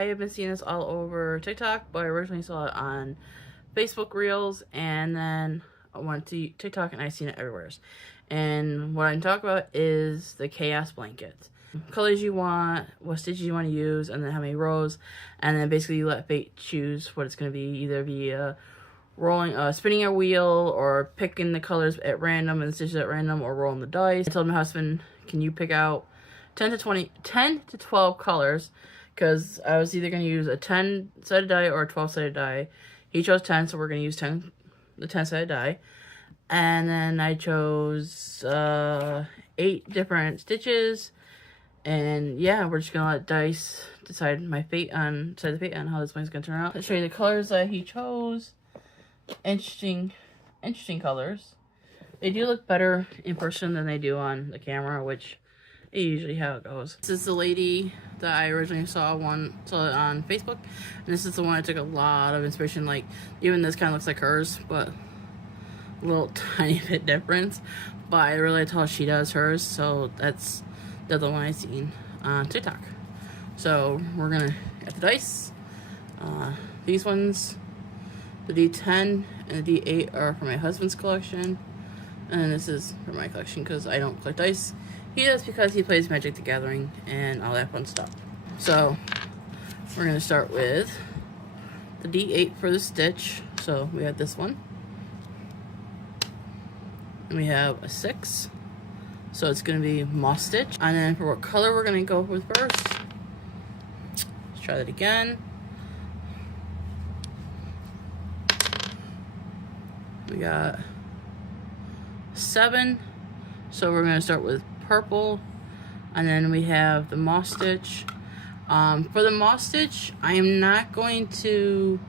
I have been seeing this all over TikTok, but I originally saw it on Facebook Reels, and then I went to TikTok and I've seen it everywhere. And what I'm talking about is the chaos blankets. Colors you want, what stitches you want to use, and then how many rows, and then basically you let fate choose what it's going to be, either be spinning a wheel, or picking the colors at random and the stitches at random, or rolling the dice. I told my husband, can you pick out 10 to 12 colors, because I was either going to use a 10-sided die or a 12-sided die. He chose 10, so we're going to use the 10-sided die. And then I chose 8 different stitches. And yeah, we're just going to let dice decide the fate on how this one's going to turn out. I'll show you the colors that he chose. Interesting colors. They do look better in person than they do on the camera, which is usually how it goes. This is the lady that I originally saw on Facebook, and this is the one I took a lot of inspiration. Like, even this kind of looks like hers, but a little tiny bit difference. But I really tell she does hers, so that's the other one I seen on TikTok. So we're gonna get the dice. These ones, the D10 and the D8 are for my husband's collection, and this is for my collection because I don't collect dice. He does because he plays Magic the Gathering and all that fun stuff. So we're going to start with the D8 for the stitch. So we have this one. And we have a 6. So it's going to be moss stitch. And then for what color we're going to go with first. Let's try that again. We got 7. So we're going to start with purple, and then we have the moss stitch. For the moss stitch, I am not going to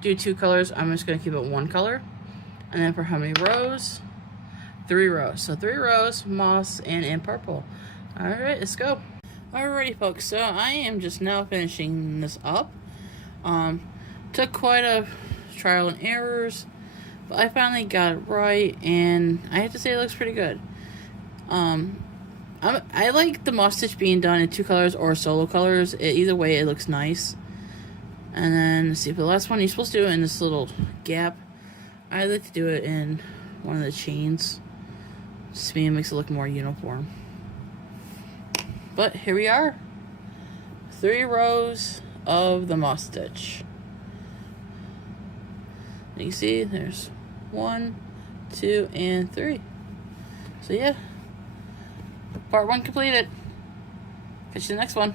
do 2 colors. I'm just going to keep it 1 color. And then for how many rows? 3 rows. So 3 rows, moss, and purple. Alright, let's go. Alrighty, folks. So I am just now finishing this up. Took quite a trial and errors, but I finally got it right, and I have to say it looks pretty good. I like the moss stitch being done in 2 colors or solo colors. Either way, it looks nice. And then, let's see, for the last one, you're supposed to do it in this little gap. I like to do it in one of the chains. Just to me, it makes it look more uniform. But here we are. 3 rows of the moss stitch. You see, there's 1, 2, and 3. So yeah. Part 1 completed. Catch you in the next one.